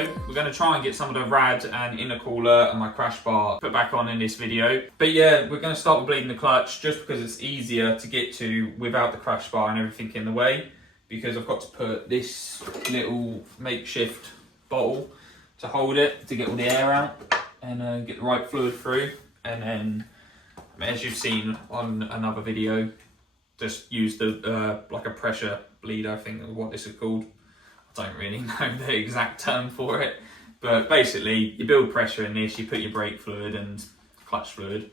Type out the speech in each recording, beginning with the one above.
video. We're going to try and get some of the rad and intercooler and my crash bar put back on in this video. But yeah, we're going to start with bleeding the clutch just because it's easier to get to without the crash bar and everything in the way. Because I've got to put this little makeshift bottle to hold it, to get all the air out and get the right fluid through. And then, as you've seen on another video, just use the like a pressure bleeder, I think, or what this is called. I don't really know the exact term for it, but basically you build pressure in this, you put your brake fluid and clutch fluid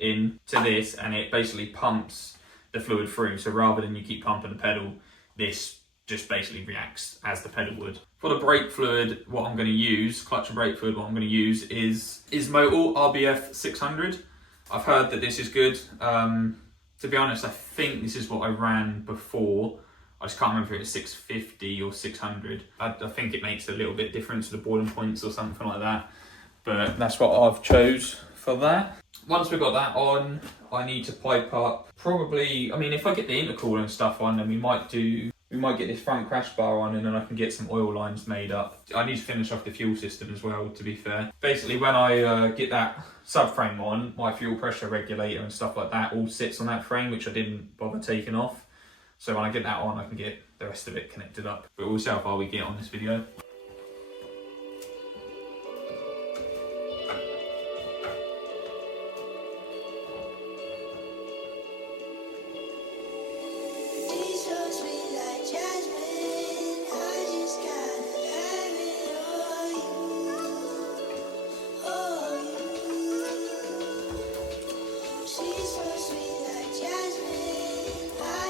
into this, and it basically pumps the fluid through. So rather than you keep pumping the pedal, this just basically reacts as the pedal would. For the brake fluid, what I'm going to use, clutch and brake fluid, what I'm going to use is Motul RBF 600. I've heard that this is good. To be honest, I think this is what I ran before. I just can't remember if it was 650 or 600. I think it makes a little bit difference to the boiling points or something like that. But that's what I've chose for that. Once we've got that on, I need to pipe up probably, I mean, if I get the intercooler and stuff on, then we might get this front crash bar on, and then I can get some oil lines made up. I need to finish off the fuel system as well, to be fair. Basically, when I get that subframe on, my fuel pressure regulator and stuff like that all sits on that frame, which I didn't bother taking off. So when I get that on, I can get the rest of it connected up. But we'll see how far we get on this video.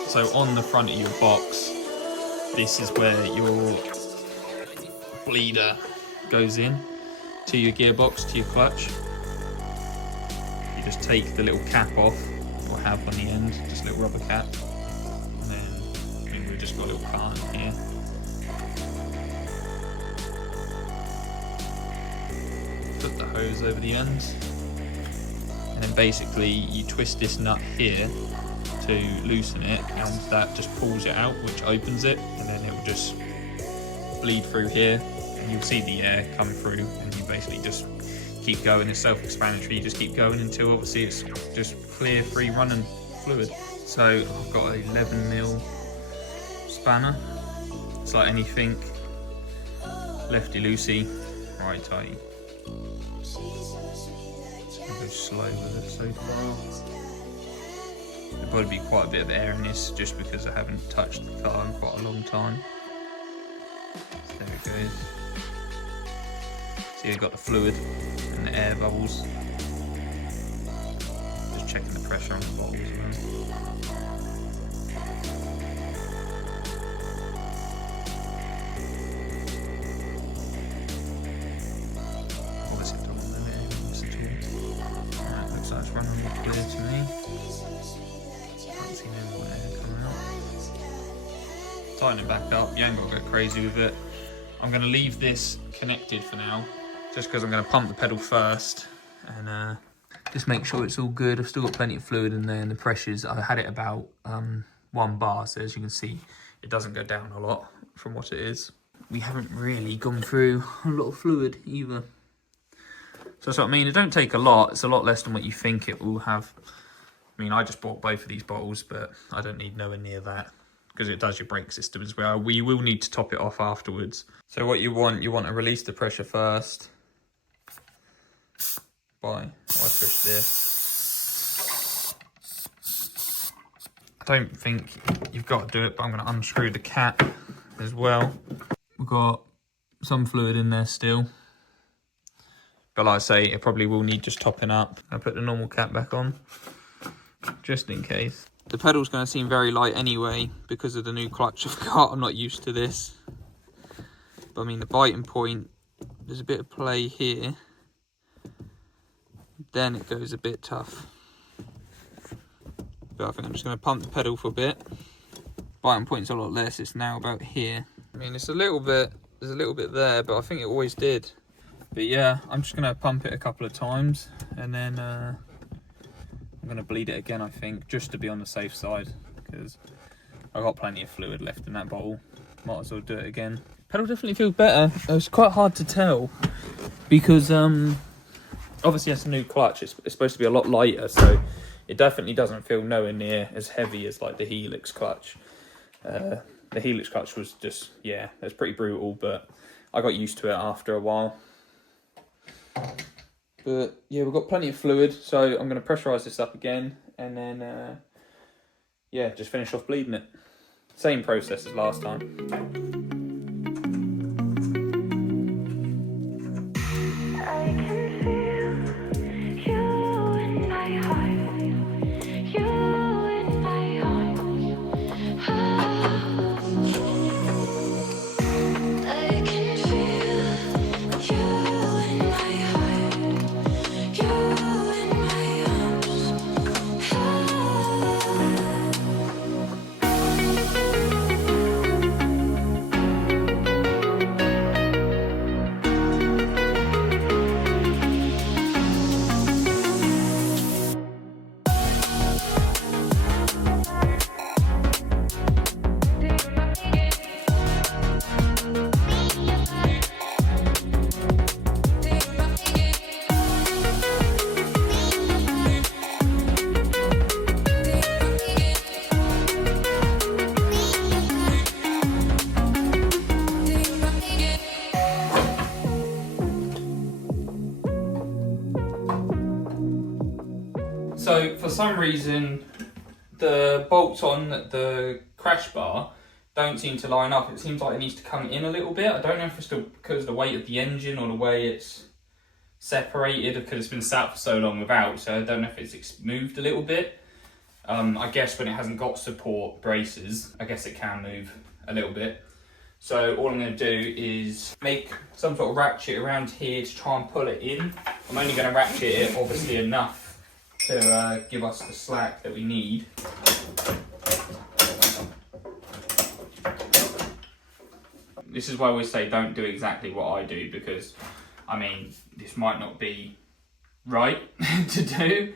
So on the front of your box, this is where your bleeder goes in to your gearbox, to your clutch. You just take the little cap off, or have on the end, just a little rubber cap. And then we've just got a little part in here. Put the hose over the ends. And then basically you twist this nut here to loosen it, and that just pulls it out, which opens it, and then it will just bleed through here, and you'll see the air come through, and you basically just keep going. It's self-explanatory, you just keep going until obviously it's just clear, free running fluid. So I've got a 11mm spanner. It's like anything, lefty-loosey, righty-tighty. I'll go slow with it so far. There'll probably be quite a bit of air in this just because I haven't touched the car in quite a long time. So there it goes. So you've got the fluid and the air bubbles. Just checking the pressure on the bottles as well. Obviously don't want the air at all. Alright, looks like it's running clear to me. Tighten it back up, you ain't got to go crazy with it. I'm going to leave this connected for now, just because I'm going to pump the pedal first and just make sure it's all good. I've still got plenty of fluid in there, and the pressures, I had it about 1 bar, so as you can see it doesn't go down a lot from what it is. We haven't really gone through a lot of fluid either, so that's what I mean. It don't take a lot, it's a lot less than what you think it will have. I mean, I just bought both of these bottles, but I don't need nowhere near that, because it does your brake system as well. We will need to top it off afterwards. So what you want to release the pressure first by, I push this. I don't think you've got to do it, but I'm going to unscrew the cap as well. We've got some fluid in there still, but like I say, it probably will need just topping up. I'll put the normal cap back on, just in case. The pedal's going to seem very light anyway because of the new clutch I've got. I'm not used to this. But I mean, the biting point, there's a bit of play here. Then it goes a bit tough. But I think I'm just going to pump the pedal for a bit. Biting point's a lot less. It's now about here. I mean, it's a little bit, there's a little bit there, but I think it always did. But yeah, I'm just going to pump it a couple of times, and then I'm going to bleed it again, I think, just to be on the safe side, because I've got plenty of fluid left in that bottle. Might as well do it again. Pedal definitely feels better. It was quite hard to tell because obviously it's a new clutch. It's supposed to be a lot lighter, so it definitely doesn't feel nowhere near as heavy as like the Helix clutch. The Helix clutch was just, yeah, it was pretty brutal, but I got used to it after a while. But yeah, we've got plenty of fluid, so I'm going to pressurise this up again, and then yeah, just finish off bleeding it. Same process as last time. So for some reason, the bolts on the crash bar don't seem to line up. It seems like it needs to come in a little bit. I don't know if it's still because of the weight of the engine or the way it's separated, because it's been sat for so long without, so I don't know if it's moved a little bit. I guess when it hasn't got support braces, I guess it can move a little bit. So all I'm going to do is make some sort of ratchet around here to try and pull it in. I'm only going to ratchet it obviously enough to give us the slack that we need. This is why I always say don't do exactly what I do, because I mean this might not be right to do,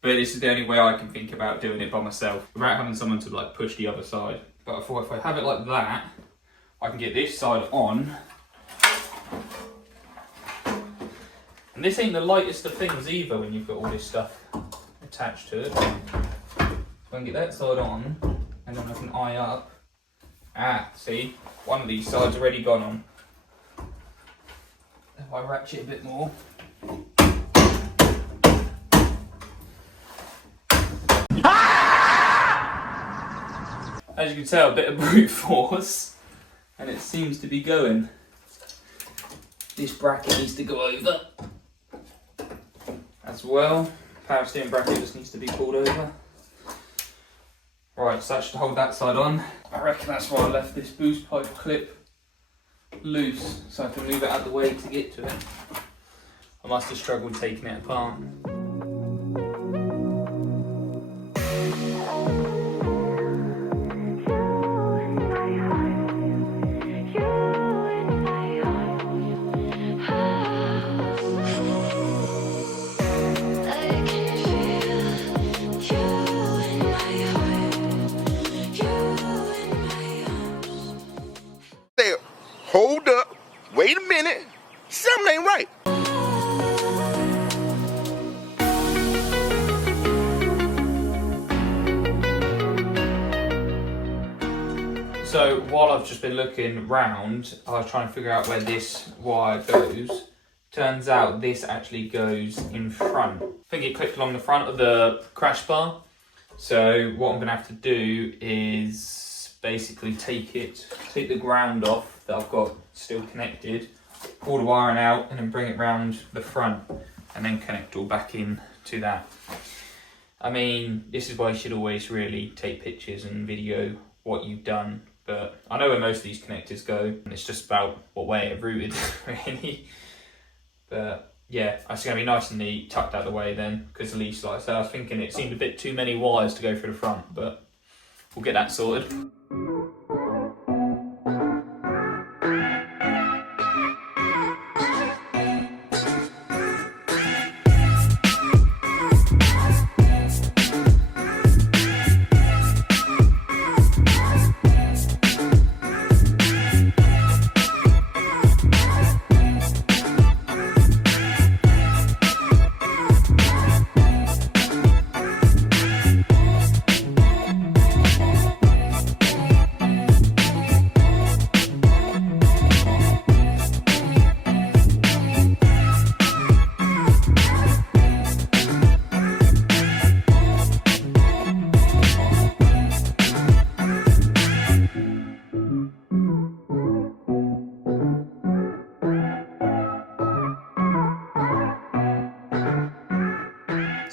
but this is the only way I can think about doing it by myself without having someone to like push the other side. But I thought if I have it like that, I can get this side on. And this ain't the lightest of things either when you've got all this stuff attached to it. So I can get that side on, and then I can eye up. Ah, see? One of these sides already gone on. If I ratchet a bit more. As you can tell, a bit of brute force, and it seems to be going. This bracket needs to go over as well. Power steering bracket just needs to be pulled over. Right, so that should hold that side on. I reckon that's why I left this boost pipe clip loose, so I can move it out of the way to get to it. I must have struggled taking it apart. Hold up, wait a minute, something ain't right. So while I've just been looking round, I was trying to figure out where this wire goes. Turns out this actually goes in front. I think it clipped along the front of the crash bar. So what I'm gonna have to do is basically take the ground off that I've got still connected, pull the wiring out, and then bring it round the front, and then connect all back in to that. I mean, this is why you should always really take pictures and video what you've done, but I know where most of these connectors go, and it's just about what way it routed, really. But yeah, it's going to be nice and neat, tucked out of the way then, because at least, like I said, I was thinking it seemed a bit too many wires to go through the front, but we'll get that sorted.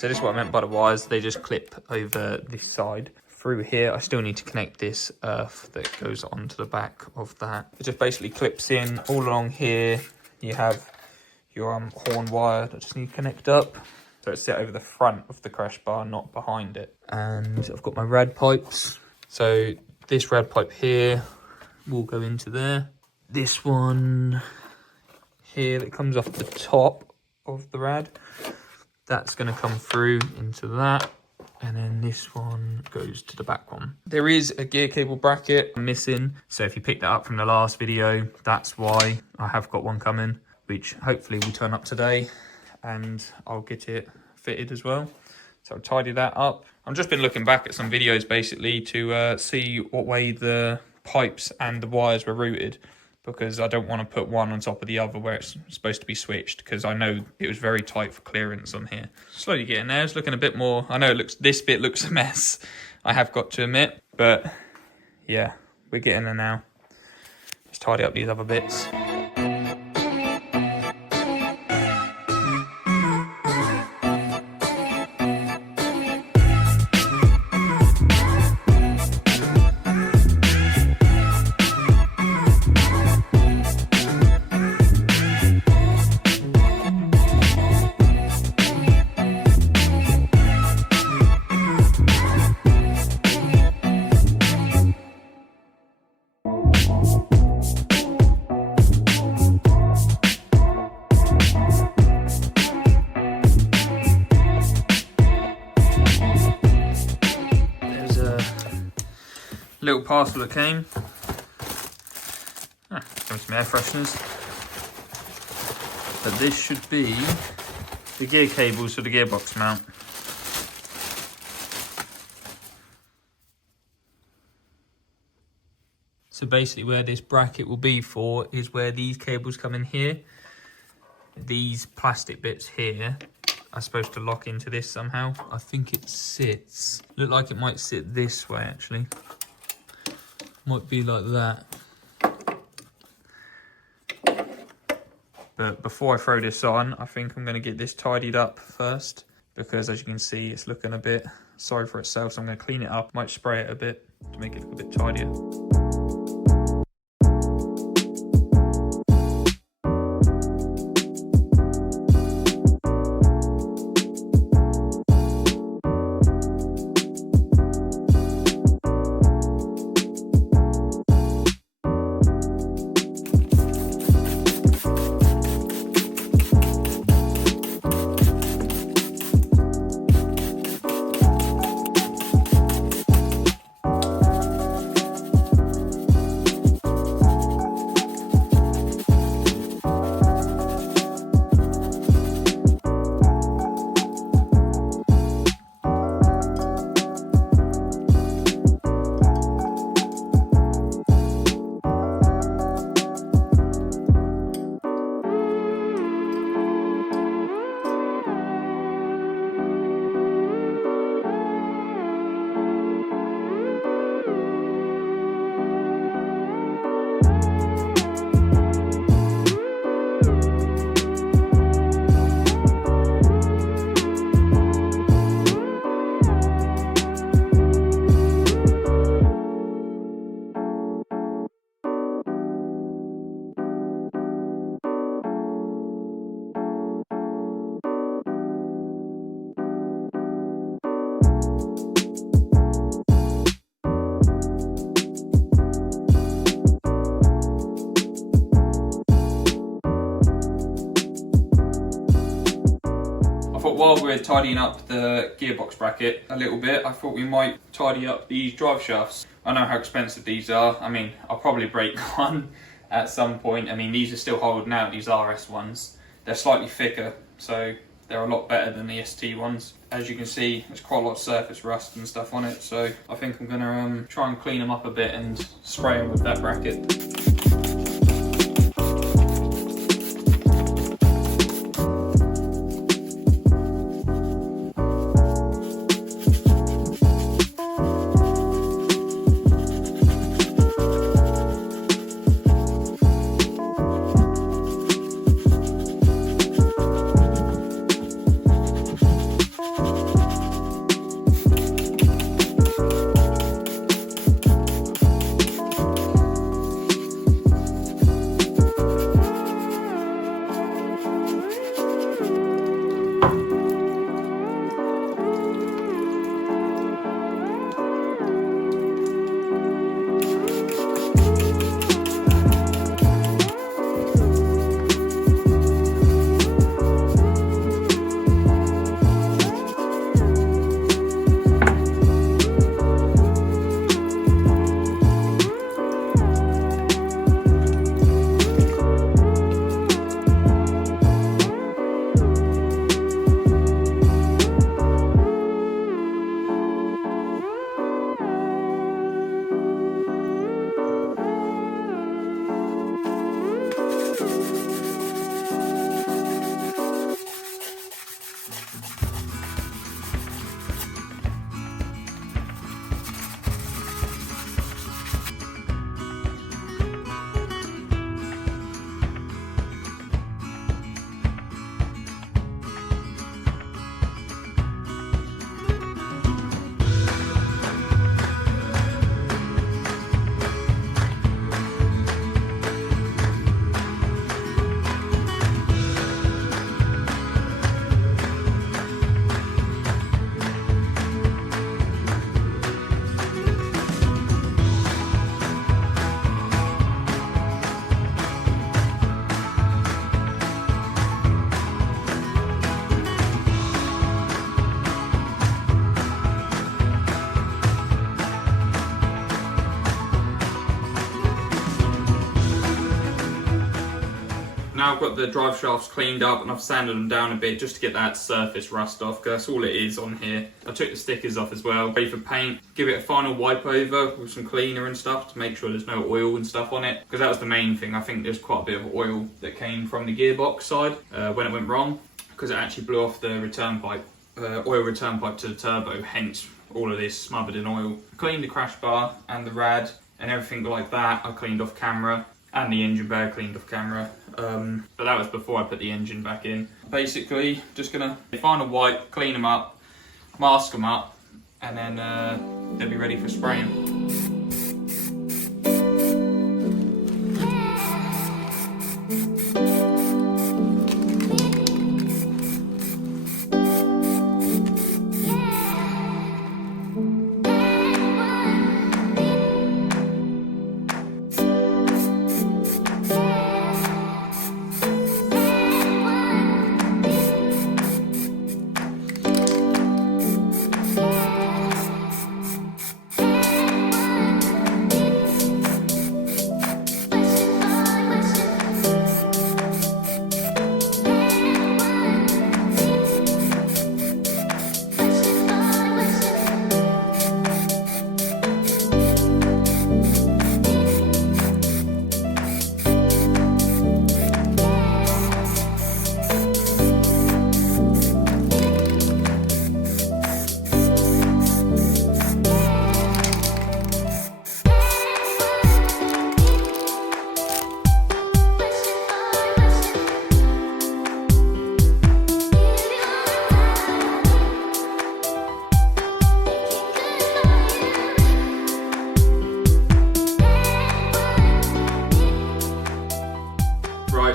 So this is what I meant by the wires. They just clip over this side. Through here, I still need to connect this earth that goes onto the back of that. It just basically clips in all along here. You have your horn wire that just need to connect up. So it's set over the front of the crash bar, not behind it. And I've got my rad pipes. So this rad pipe here will go into there. This one here that comes off the top of the rad, that's going to come through into that. And then this one goes to the back one. There is a gear cable bracket missing. So if you picked that up from the last video, that's why. I have got one coming, which hopefully will turn up today. And I'll get it fitted as well. So I'll tidy that up. I've just been looking back at some videos basically to see what way the pipes and the wires were routed, because I don't want to put one on top of the other where it's supposed to be switched, because I know it was very tight for clearance on here. Slowly getting there. It's looking a bit more. I know this bit looks a mess, I have got to admit, but yeah, we're getting there now. Let's tidy up these other bits. Little parcel that came. Some air fresheners. But this should be the gear cables for the gearbox mount. So basically where this bracket will be for is where these cables come in here. These plastic bits here are supposed to lock into this somehow. I think it sits, look like it might sit this way actually. Might be like that. But before I throw this on, I think I'm going to get this tidied up first, because as you can see, it's looking a bit sorry for itself. So I'm going to clean it up, might spray it a bit to make it look a bit tidier. While we're tidying up the gearbox bracket a little bit, I thought we might tidy up these drive shafts. I know how expensive these are. I mean, I'll probably break one at some point. I mean, these are still holding out, these RS ones. They're slightly thicker, so they're a lot better than the ST ones. As you can see, there's quite a lot of surface rust and stuff on it, so I think I'm gonna try and clean them up a bit and spray them with that bracket. Now I've got the drive shafts cleaned up and I've sanded them down a bit just to get that surface rust off, because that's all it is on here. I took the stickers off as well, ready for paint. Give it a final wipe over with some cleaner and stuff to make sure there's no oil and stuff on it, because that was the main thing. I think there's quite a bit of oil that came from the gearbox side when it went wrong, because it actually blew off the return pipe, oil return pipe to the turbo, hence all of this smothered in oil. Cleaned the crash bar and the rad and everything like that. I cleaned off camera, and the engine bay cleaned off camera. But that was before I put the engine back in. Basically, just gonna final wipe, clean them up, mask them up, and then they'll be ready for spraying.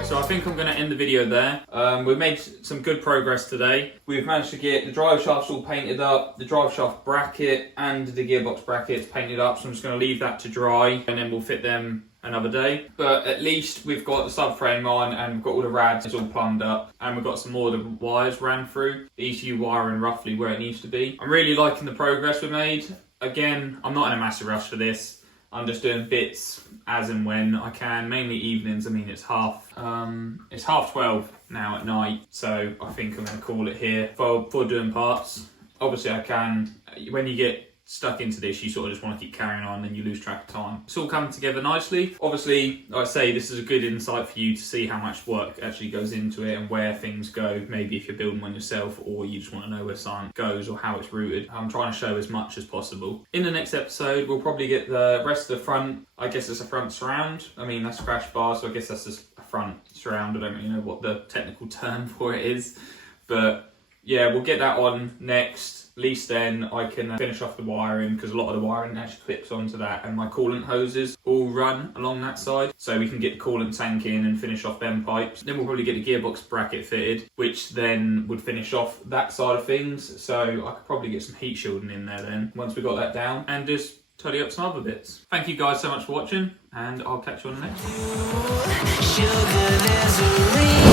So I think I'm going to end the video there. We've made some good progress today. We've managed to get the drive shafts all painted up, the drive shaft bracket and the gearbox brackets painted up, so I'm just going to leave that to dry and then we'll fit them another day. But at least we've got the subframe on and we've got all the rads all plumbed up, and we've got some more of the wires ran through, the ECU wiring roughly where it needs to be. I'm really liking the progress we made. Again, I'm not in a massive rush for this. I'm just doing bits as and when I can, mainly evenings. I mean, it's half 12 now at night, so I think I'm going to call it here for doing parts. Obviously I can, when you get stuck into this, you sort of just want to keep carrying on and you lose track of time. It's all coming together nicely. Obviously, like I say, this is a good insight for you to see how much work actually goes into it and where things go, maybe if you're building one yourself or you just want to know where something goes or how it's routed. I'm trying to show as much as possible. In the next episode, we'll probably get the rest of the front. I guess it's a front surround. I mean, that's crash bar, so I guess that's just a front surround. I don't really know what the technical term for it is, but yeah, we'll get that on next. At least then I can finish off the wiring, because a lot of the wiring actually clips onto that, and my coolant hoses all run along that side, so we can get the coolant tank in and finish off them pipes. Then we'll probably get the gearbox bracket fitted, which then would finish off that side of things, so I could probably get some heat shielding in there then once we got that down, and just tidy up some other bits. Thank you guys so much for watching, and I'll catch you on the next one.